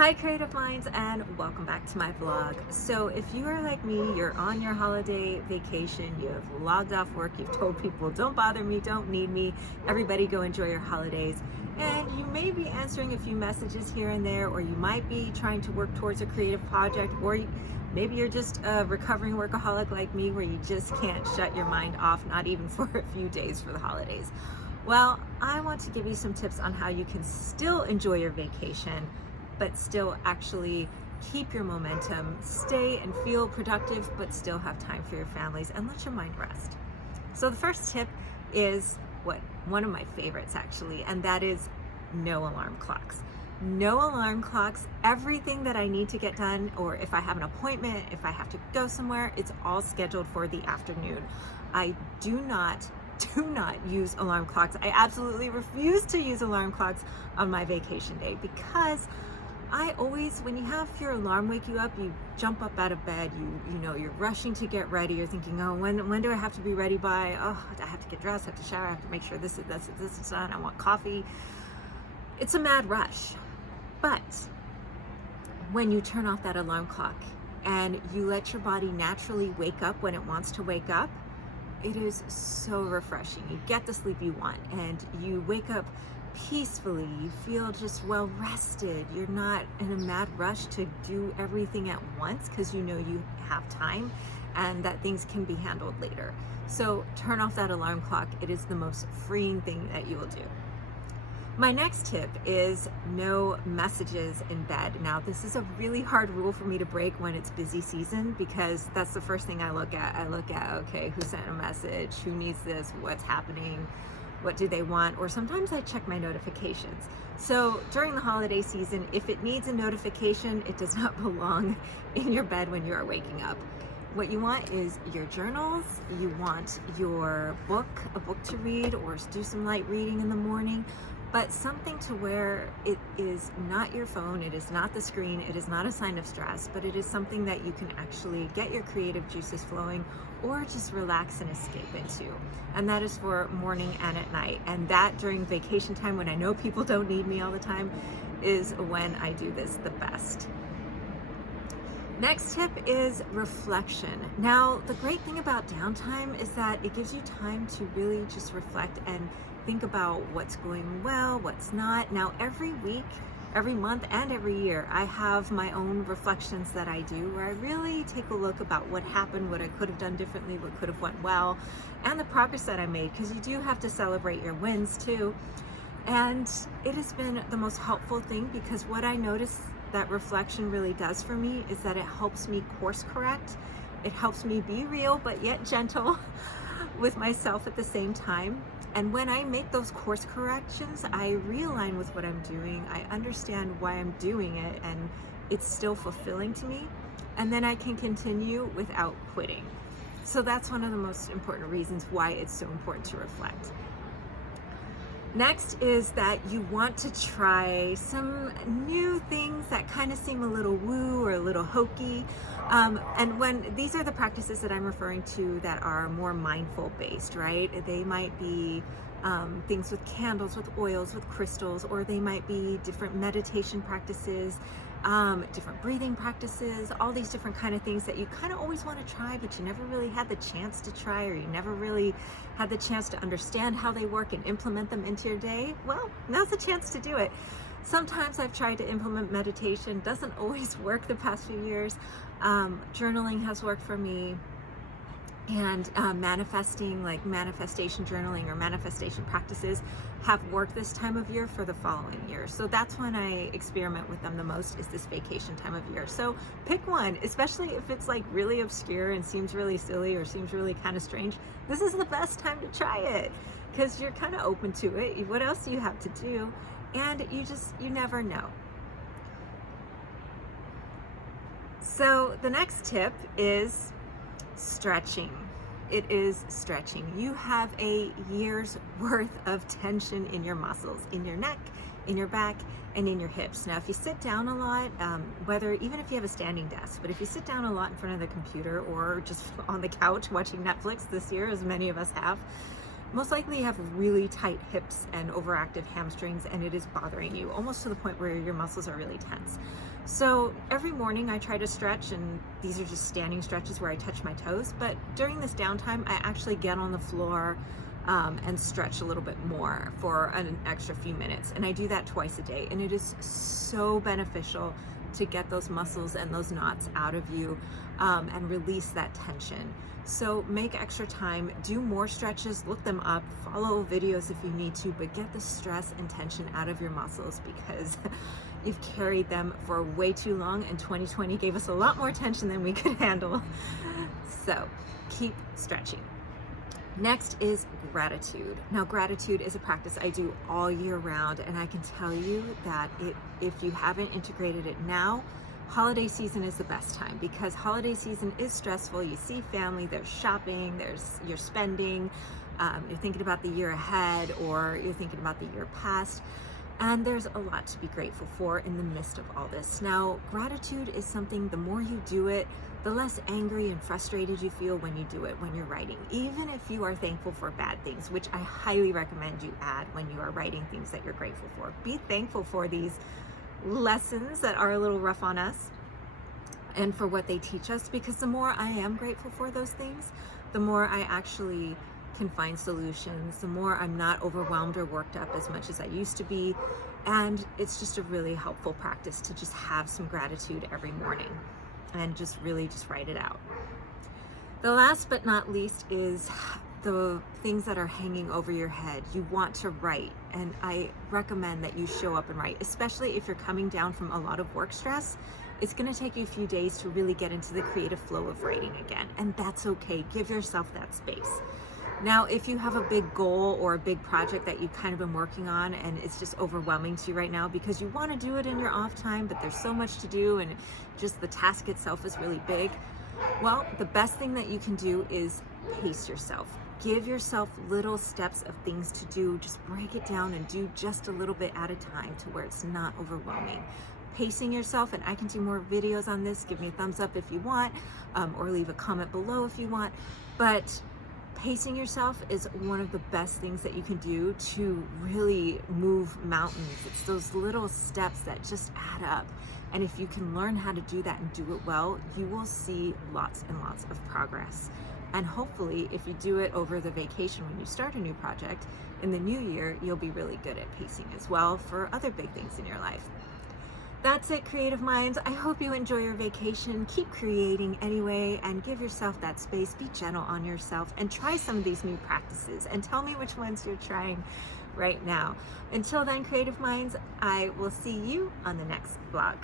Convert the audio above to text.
Hi creative minds, and welcome back to my vlog. So if you are like me, you're on your holiday vacation, you have logged off work, you've told people don't bother me, don't need me, everybody go enjoy your holidays, and you may be answering a few messages here and there, or you might be trying to work towards a creative project, or maybe you're just a recovering workaholic like me where you just can't shut your mind off, not even for a few days for the holidays. Well, I want to give you some tips on how you can still enjoy your vacation but still actually keep your momentum, stay and feel productive, but still have time for your families and let your mind rest. So the first tip is one of my favorites actually, and that is no alarm clocks. No alarm clocks. Everything that I need to get done, or if I have an appointment, if I have to go somewhere, it's all scheduled for the afternoon. I do not use alarm clocks. I absolutely refuse to use alarm clocks on my vacation day because I always, when you have your alarm wake you up, you jump up out of bed, you're rushing to get ready, you're thinking, oh, when do I have to be ready by? Oh, I have to get dressed, I have to shower, I have to make sure this is done, I want coffee. It's a mad rush. But when you turn off that alarm clock and you let your body naturally wake up when it wants to wake up, it is so refreshing. You get the sleep you want and you wake up peacefully, you feel just well rested. You're not in a mad rush to do everything at once because you know you have time and that things can be handled later. So turn off that alarm clock. It is the most freeing thing that you will do. My next tip is no messages in bed. Now, this is a really hard rule for me to break when it's busy season because that's the first thing I look at. Okay, who sent a message? Who needs this? What's happening? What do they want? Or sometimes I check my notifications. So during the holiday season, if it needs a notification, it does not belong in your bed when you are waking up. What you want is your journals, you want your book, a book to read or do some light reading in the morning, but something to where it is not your phone, it is not the screen, it is not a sign of stress, but it is something that you can actually get your creative juices flowing or just relax and escape into. And that is for morning and at night. And that during vacation time when I know people don't need me all the time is when I do this the best. Next tip is reflection. Now, the great thing about downtime is that it gives you time to really just reflect and think about what's going well, what's not. Now, every week, every month, and every year, I have my own reflections that I do where I really take a look about what happened, what I could have done differently, what could have went well, and the progress that I made, because you do have to celebrate your wins too. And it has been the most helpful thing because what I notice that reflection really does for me is that it helps me course correct. It helps me be real but yet gentle with myself at the same time. And when I make those course corrections, I realign with what I'm doing. I understand why I'm doing it and it's still fulfilling to me. And then I can continue without quitting. So that's one of the most important reasons why it's so important to reflect. Next is that you want to try some new things that kind of seem a little woo or a little hokey. And when these are the practices that I'm referring to that are more mindful based, right? They might be things with candles, with oils, with crystals, or they might be different meditation practices, different breathing practices, all these different kind of things that you kind of always want to try, but you never really had the chance to try, or you never really had the chance to understand how they work and implement them into your day. Well, now's the chance to do it. Sometimes I've tried to implement meditation, doesn't always work the past few years. Journaling has worked for me. And manifesting, like manifestation journaling or manifestation practices, have worked this time of year for the following year. So that's when I experiment with them the most, is this vacation time of year. So pick one, especially if it's like really obscure and seems really silly or seems really kind of strange. This is the best time to try it because you're kind of open to it. What else do you have to do? And you never know. So the next tip is stretching. It is stretching. You have a year's worth of tension in your muscles, in your neck, in your back, and in your hips. Now, if you sit down a lot, even if you have a standing desk, but if you sit down a lot in front of the computer or just on the couch watching Netflix this year, as many of us have, most likely you have really tight hips and overactive hamstrings, and it is bothering you almost to the point where your muscles are really tense. So every morning I try to stretch, and these are just standing stretches where I touch my toes, but during this downtime I actually get on the floor and stretch a little bit more for an extra few minutes, and I do that twice a day, and it is so beneficial to get those muscles and those knots out of you and release that tension. So make extra time, do more stretches, look them up, follow videos if you need to, but get the stress and tension out of your muscles, because you've carried them for way too long, and 2020 gave us a lot more tension than we could handle. So keep stretching. Next is gratitude. Now, gratitude is a practice I do all year round, and I can tell you that if you haven't integrated it now, holiday season is the best time, because holiday season is stressful. You see family, there's shopping, you're spending, you're thinking about the year ahead, or you're thinking about the year past. And there's a lot to be grateful for in the midst of all this. Now, gratitude is something, the more you do it, the less angry and frustrated you feel when you do it, when you're writing. Even if you are thankful for bad things, which I highly recommend you add when you are writing things that you're grateful for. Be thankful for these lessons that are a little rough on us and for what they teach us, because the more I am grateful for those things, the more I actually can find solutions, the more I'm not overwhelmed or worked up as much as I used to be. And it's just a really helpful practice to just have some gratitude every morning and just really just write it out. The last but not least is the things that are hanging over your head. You want to write, and I recommend that you show up and write, especially if you're coming down from a lot of work stress. It's going to take you a few days to really get into the creative flow of writing again, and that's okay. Give yourself that space. Now, if you have a big goal or a big project that you've kind of been working on and it's just overwhelming to you right now because you want to do it in your off time, but there's so much to do and just the task itself is really big, well, the best thing that you can do is pace yourself. Give yourself little steps of things to do. Just break it down and do just a little bit at a time to where it's not overwhelming. Pacing yourself, and I can do more videos on this. Give me a thumbs up if you want, or leave a comment below if you want. But pacing yourself is one of the best things that you can do to really move mountains. It's those little steps that just add up. And if you can learn how to do that and do it well, you will see lots and lots of progress. And hopefully, if you do it over the vacation when you start a new project, in the new year, you'll be really good at pacing as well for other big things in your life. That's it, Creative Minds. I hope you enjoy your vacation. Keep creating anyway, and give yourself that space. Be gentle on yourself and try some of these new practices and tell me which ones you're trying right now. Until then, Creative Minds, I will see you on the next vlog.